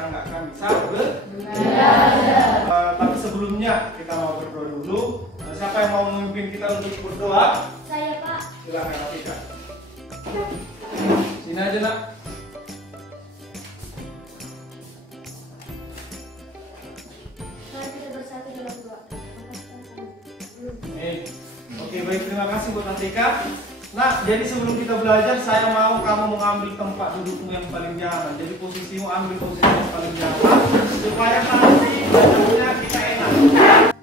mereka nggak akan bisa belajar. Tapi sebelumnya kita mau berdoa dulu. Siapa yang mau memimpin kita untuk berdoa? Saya, Pak. Silakan Atika. Sini aja nak. Mari kita bersatu dalam doa. Oke, baik, terima kasih buat Atika. Nah, jadi sebelum kita belajar, saya mau kamu mengambil tempat dudukmu yang paling nyaman. Jadi posisimu ambil posisi yang paling nyaman supaya nanti belajarnya kita enak.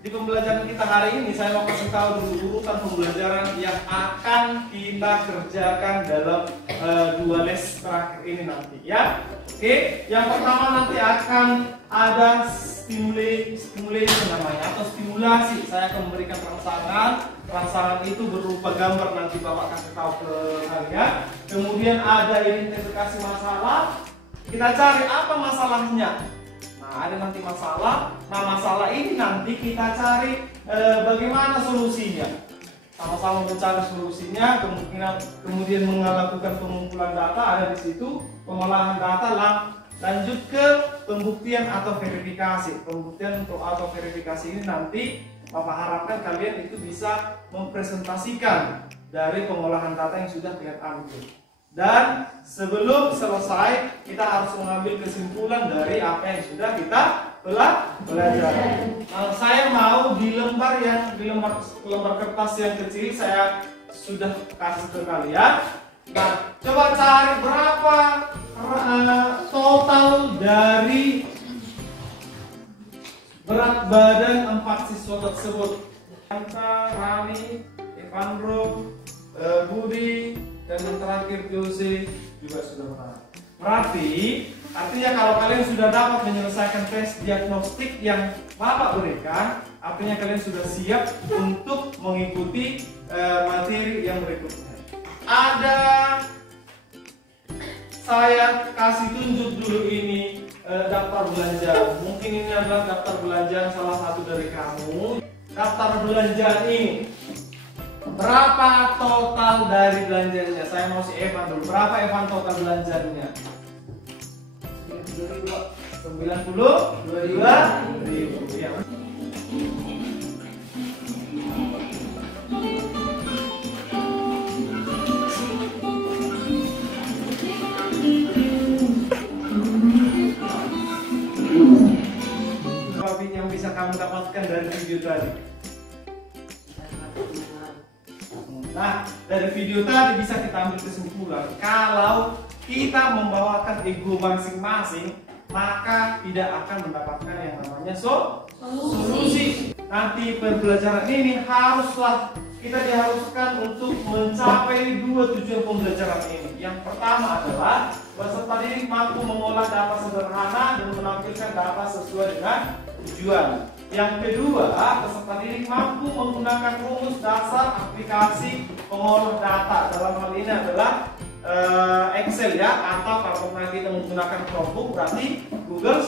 Di pembelajaran kita hari ini saya mau kasih tahu dulu urutan pembelajaran yang akan kita kerjakan dalam 2 les terakhir ini nanti ya. Oke, yang pertama nanti akan ada stimulation namanya atau stimulasi. Saya akan memberikan rangsangan itu berupa gambar, nanti Bapak kasih tahu ke kalian. Kemudian ada identifikasi masalah. Kita cari apa masalahnya. Nah, ada nanti masalah. Nah, masalah ini nanti kita cari bagaimana solusinya. Sama-sama mencari solusinya, kemudian melakukan pengumpulan data ada di situ, pengolahan data, lanjut ke pembuktian atau verifikasi. Pembuktian atau verifikasi ini nanti Bapak harapkan kalian itu bisa mempresentasikan dari pengolahan data yang sudah kalian ambil. Dan sebelum selesai kita harus mengambil kesimpulan dari apa yang sudah kita belajar. Saya mau di lembar kertas yang kecil saya sudah kasih ke kalian. Nah, coba cari berapa total dari berat badan 4 siswa tersebut. Rani, Evandro, Budi, dan yang terakhir Jose juga sudah menang. Berarti artinya kalau kalian sudah dapat menyelesaikan tes diagnostik yang Bapak berikan, artinya kalian sudah siap untuk mengikuti materi yang berikutnya. Ada, saya kasih tunjuk dulu ini daftar belanja. Mungkin ini adalah daftar belanja salah satu dari kamu. Daftar belanja ini berapa total dari belanjanya? Saya mau si Evan dulu. Berapa Evan total belanjanya? 92.000 ya. Yang bisa kamu dapatkan dari video tadi. Nah, dari video tadi bisa kita ambil kesimpulan kalau kita membawakan ego masing-masing, maka tidak akan mendapatkan yang namanya solusi. Nanti pembelajaran ini kita diharuskan untuk mencapai 2 tujuan pembelajaran ini. Yang pertama adalah peserta didik mampu mengolah data sederhana dan menampilkan data sesuai dengan tujuan. Yang kedua, peserta didik mampu menggunakan rumus dasar aplikasi pengolah data. Dalam hal ini adalah Excel ya, atau kalau kita menggunakan Chromebook berarti Google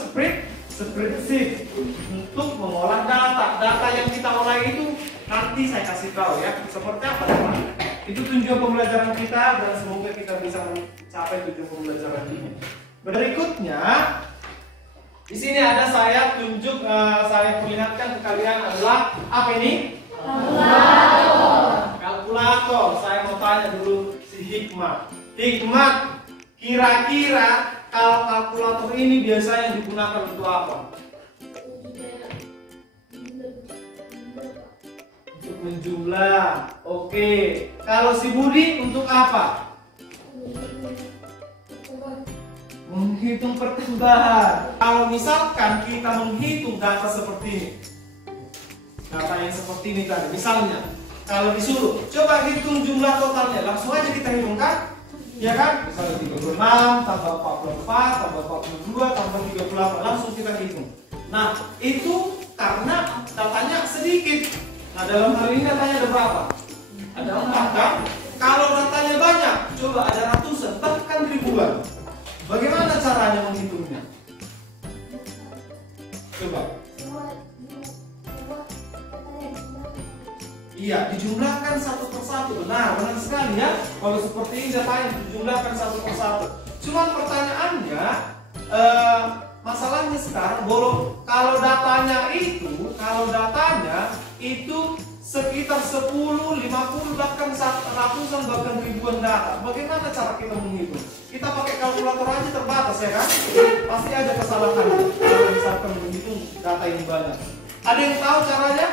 Spreadsheet untuk mengolah data. Data yang kita olah itu nanti saya kasih tahu ya seperti apa teman. Itu tujuan pembelajaran kita dan semoga kita bisa mencapai tujuan pembelajaran ini. Berikutnya di sini ada saya tunjuk, saya perlihatkan ke kalian adalah apa ini? Kalkulator. Saya mau tanya dulu si Hikmat. Hikmat, kira-kira kalau kalkulator ini biasanya digunakan untuk apa? Untuk menjumlah. Oke. Kalau si Budi untuk apa? Menghitung pertumbuhan. Kalau misalkan kita menghitung data seperti ini, data yang seperti ini tadi, misalnya kalau disuruh coba hitung jumlah totalnya, langsung aja kita hitung kan? Ya kan? Misalnya 36 tambah 44 tambah 42 tambah 38, langsung kita hitung. Nah, itu karena datanya sedikit. Nah, dalam hal ini datanya ada berapa? Ada 4 kan? Kalau datanya banyak, coba ada ratusan, bahkan ribuan. Bagaimana caranya menghitungnya? Coba. Iya, dijumlahkan satu persatu. Benar sekali ya. Kalau seperti ini datanya dijumlahkan satu persatu. Cuman pertanyaannya, sekarang kalau datanya itu sekitar 10, 50 bahkan ratusan bahkan ribuan data. Bagaimana cara kita menghitung? Kita pakai kalkulator aja terbatas ya kan? Pasti ada kesalahan kalau misalkan menghitung data yang banyak. Ada yang tahu caranya?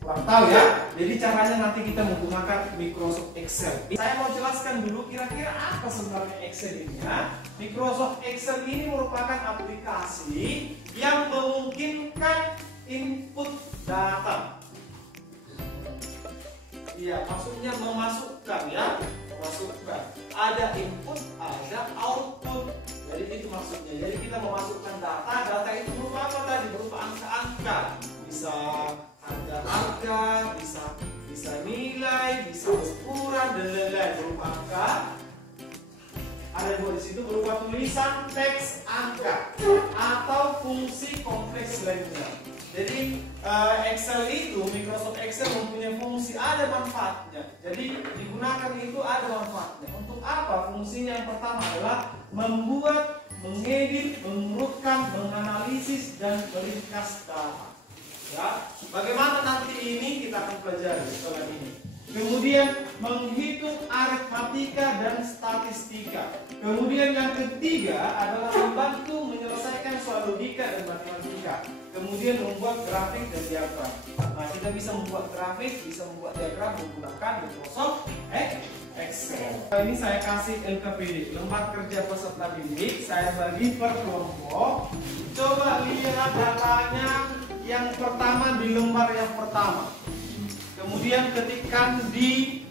Kurang tahu ya. Jadi caranya nanti kita menggunakan Microsoft Excel. Saya mau jelaskan dulu kira-kira apa sebenarnya Excel ini ya. Microsoft Excel ini merupakan aplikasi yang memungkinkan input data. Iya, maksudnya memasukkan ya, memasukkan. Ada input, ada output. Jadi itu maksudnya. Jadi kita memasukkan data itu berupa apa tadi? Berupa angka-angka. Bisa harga, bisa nilai, bisa ukuran dan lain-lain berupa angka. Ada di situ berupa tulisan, teks, angka atau fungsi kompleks lainnya. Jadi Excel itu, Microsoft Excel mempunyai fungsi, ada manfaatnya. Jadi digunakan itu ada manfaatnya. Untuk apa? Fungsinya yang pertama adalah membuat, mengedit, mengurutkan, menganalisis dan meringkas data. Ya, bagaimana nanti ini kita akan pelajari setelah ini. Kemudian menghitung aritmatika dan statistika. Kemudian yang ketiga adalah membantu menyelesaikan soal logika dan matematika. Kemudian membuat grafik dan diagram. Nah, kita bisa membuat grafik, bisa membuat diagram menggunakan Microsoft Excel. Ini saya kasih LKPD, lembar kerja peserta didik. Saya bagi per kelompok. Coba lihat datanya yang pertama di lembar yang pertama. Kemudian ketikkan di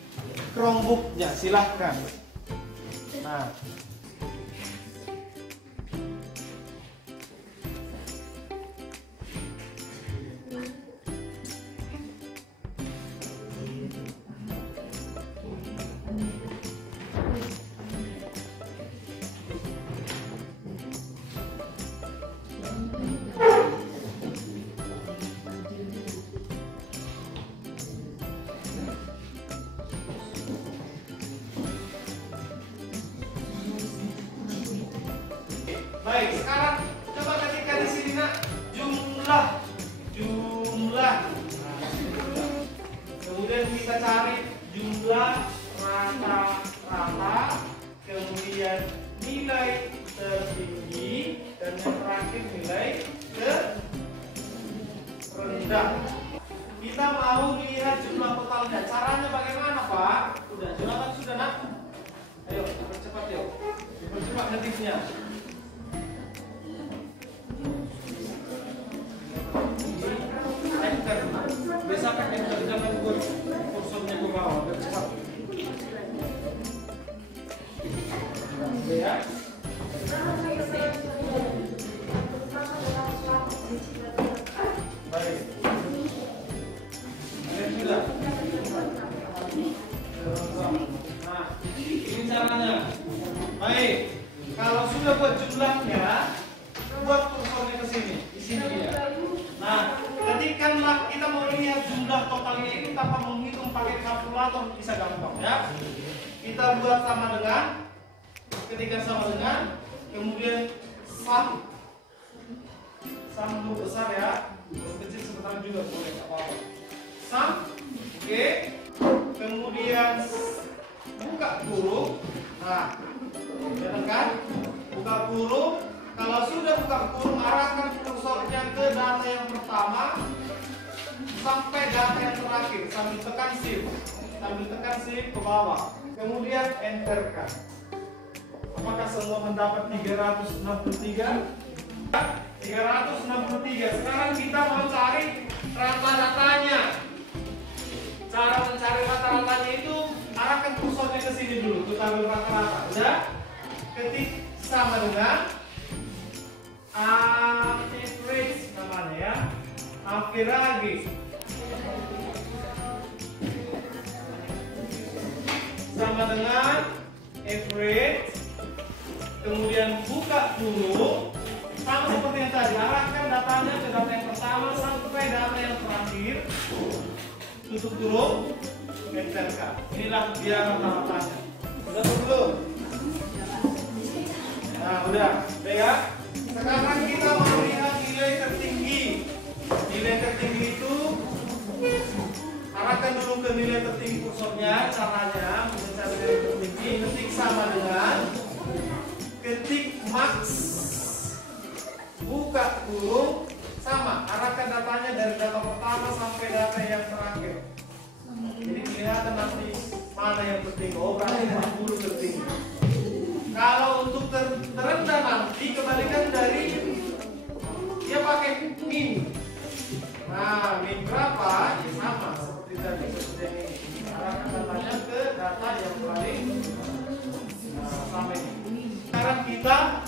Chromebook-nya, silahkan. Nah, baik, sekarang coba ketikkan di sini nak jumlah. Kemudian kita cari jumlah rata-rata, kemudian nilai tertinggi dan yang terakhir nilai terendah. Kita mau lihat jumlah totalnya. Caranya bagaimana, Pak? Sudah nak? Ayo, percepat yuk. Dipercepat ngetiknya. Biasa kan enter, jangan buat kursornya ke bawah, biar cepat. Ya. Baik. Lihat sudah. Nah, ini caranya. Baik. Kalau sudah buat jumlahnya, buat kursornya ke sini. Di sini dia. Nah, ketikkanlah, kita mau lihat jumlah totalnya ini tanpa menghitung pakai kalkulator bisa gampang ya. Kita buat sama dengan, ketika sama dengan, kemudian sum dulu besar ya, kecil sebentar juga boleh, nggak apa-apa. Sum, oke. Kemudian buka kurung. Nah, lihat kan? Buka kurung. Kalau sudah buka kurung, arahkan kursornya ke data yang pertama sampai data yang terakhir sambil tekan shift ke bawah. Kemudian enterkan. Apakah semua mendapat 363? 363. Sekarang kita mau cari rata-ratanya. Cara mencari rata-ratanya itu arahkan kursornya ke sini dulu, ke tabel rata-rata. Udah? Ketik sama dengan average namanya ya, average sama dengan average, kemudian buka kurung sama seperti yang tadi, arahkan datanya ke data yang pertama sampai data yang terakhir, tutup kurung, enterkan. Inilah dia rata-ratanya. Udah belum? Nah, udah ya. Sekarang kita mau lihat nilai tertinggi. Nilai tertinggi itu arahkan dulu ke nilai tertinggi kursornya. Caranya mencari nilai tertinggi, ketik sama dengan ketik max, buka kurung, sama. Arahkan datanya dari data pertama sampai data yang terakhir. Jadi kelihatan nanti mana yang tertinggi. Oh, berarti 40 tertinggi. Kalau untuk terendah nanti kebalikan dari dia pakai min. Nah, min berapa? Ya sama seperti tadi, seperti ini. Arahkan datanya ke data yang paling sama ini. Sekarang kita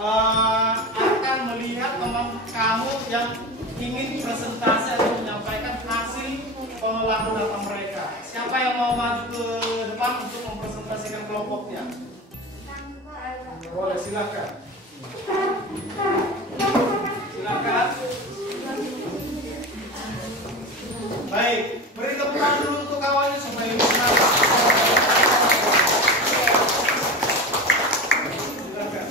akan melihat kamu yang ingin presentasi atau menyampaikan hasil pengolahan data mereka. Siapa yang mau maju ke depan untuk mempresentasikan kelompoknya? Boleh, silakan. Silakan. Baik, beri tepuk tangan dulu untuk kawannya supaya lebih semangat. Silakan.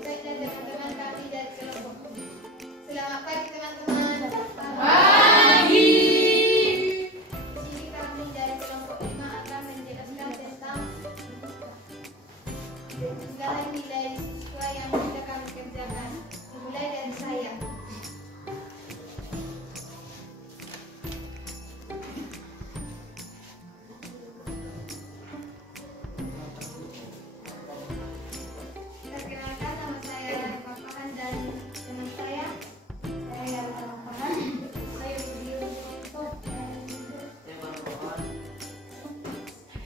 Baiklah teman-teman kami dari kelompok. Selamat pagi teman-teman. Pagi. Di sini kami dari kelompok 5 akan menjelaskan tentang segala nilai siswa yang sudah kami kerjakan. Dimulai dari saya. Perkenalkan, nama saya Yana Papahan dan teman saya Yana Papahan. Saya Budi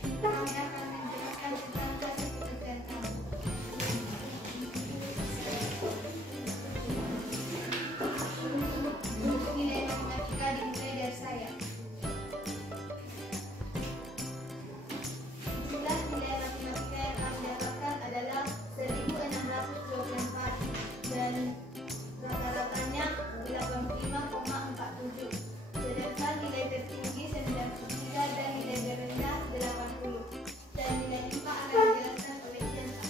Untuk kami akan menjelaskan tentang hasil pekerjaan kami. Untuk nilai matematika dimulai dari saya. Jumlah nilai matematika yang kami dapatkan adalah 1624 dan rata-ratanya 85,47. Sedangkan nilai tertinggi 93 dan nilai terendah 80. Dan nilai IPA akan dijelaskan oleh Jenta.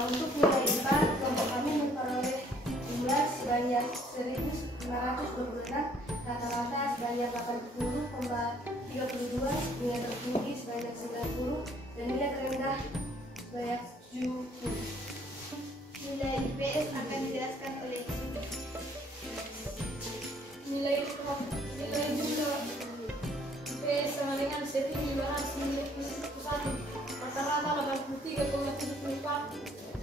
Untuk nilai IPA, kelompok kami memperoleh jumlah sebanyak 1.926, rata-rata sebanyak 80,32, nilai tertinggi sebanyak 90, dan nilai terendah sebanyak 70. Nilai IPS akan dijelaskan oleh Isu. Nilai jumlah IPS sama dengan 1.991, rata-rata 83,74,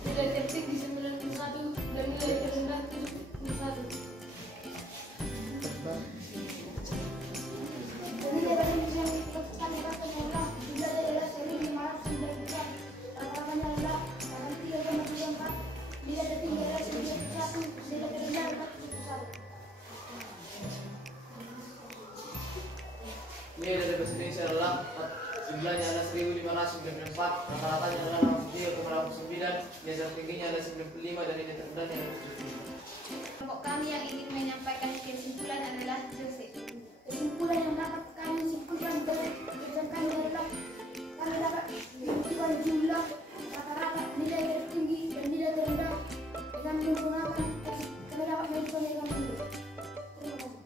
nilai tertinggi 91 dan nilai terendah 71. Nilai tertinggi yang kami dapatkan adalah jumlah adalah 1.592, rata-ratanya adalah 83,34, nilai tertinggi adalah 91, nilai terendah 41. Nilai dari bahasa Indonesia adalah jumlahnya adalah 1.594, rata-ratanya adalah 63,89, nilai tertingginya adalah 95 dan nilai terendahnya adalah 70. Kelompok kami yang ingin menyampaikan kesimpulan adalah Jose. Kesimpulan yang dapat kami simpulkan dari kegiatan kami adalah kami dapat menentukan jumlah rata-rata nilai tertinggi dan nilai terendah dengan menggunakan kami dapat menentukan dengan mudah. Terima kasih.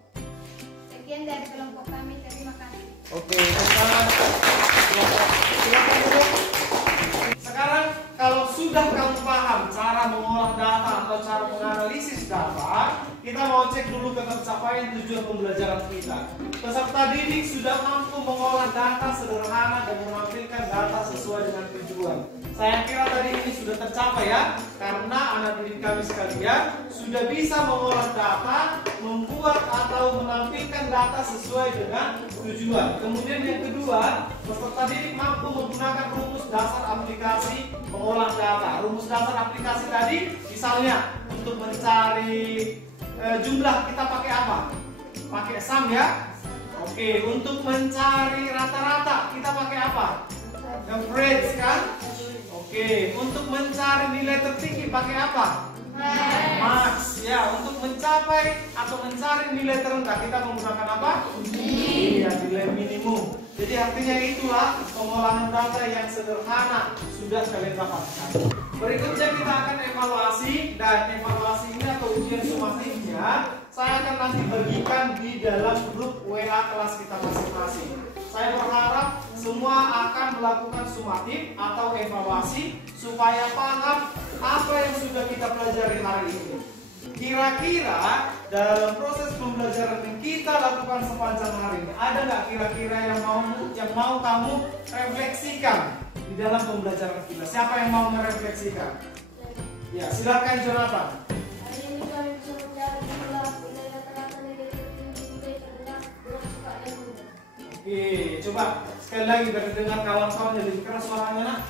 Sekian dari kelompok kami, terima kasih. Oke, silakan duduk. Sekarang kalau sudah kamu paham cara mengolah data atau cara menganalisis data, kita mau cek dulu ke pencapaian tujuan pembelajaran kita. Peserta didik sudah mampu mengolah data sederhana dan menampilkan data sesuai dengan tujuan. Saya kira tadi ini sudah tercapai ya, karena anak didik kami sekalian sudah bisa mengolah data, membuat atau menampilkan data sesuai dengan tujuan. Kemudian yang kedua, peserta didik mampu menggunakan rumus dasar aplikasi mengolah data. Rumus dasar aplikasi tadi misalnya untuk mencari jumlah kita pakai apa? Pakai sum ya. Oke, untuk mencari rata-rata kita pakai apa? Average kan? Oke, untuk mencari nilai tertinggi pakai apa? Max. Ya, untuk mencapai atau mencari nilai terendah kita menggunakan apa? Iya, nilai minimum. Jadi artinya itulah pengolahan data yang sederhana sudah kalian dapatkan. Berikutnya kita akan evaluasi, dan evaluasi ini atau ujian sumatifnya saya akan nanti bagikan di dalam grup WA kelas kita masing-masing. Saya berharap semua akan melakukan sumatif atau evaluasi supaya paham apa yang sudah kita pelajari hari ini. Kira-kira dalam proses pembelajaran yang kita lakukan sepanjang hari ini, ada nggak kira-kira yang mau kamu refleksikan di dalam pembelajaran kita? Siapa yang mau merefleksikan? Ya, silakan Jonathan. Hari ini kami bisa mencari jumlah nilai rata-rata negatif tinggi nilai terendah dengan suka dan mudah. Oke, coba sekali lagi biar dengar kawan-kawan yang lebih keras suaranya, nak.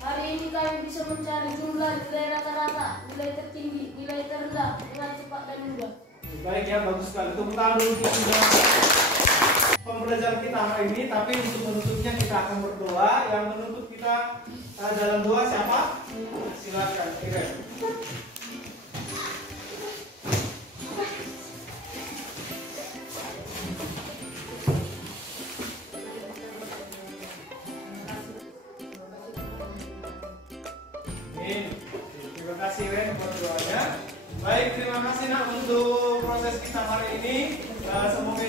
Hari ini kami bisa mencari jumlah nilai rata-rata, nilai tertinggi, nilai terendah dengan cepat dan mudah. Baik ya, bagus sekali. Tepuk tangan dulu untuk pembelajaran kita hari ini. Tapi untuk menutupnya kita akan berdoa. Yang menutup kita dalam doa siapa? Silakan, Iren. Terima kasih Ren buat doanya. Baik, terima kasih nak untuk proses kita hari ini. Semoga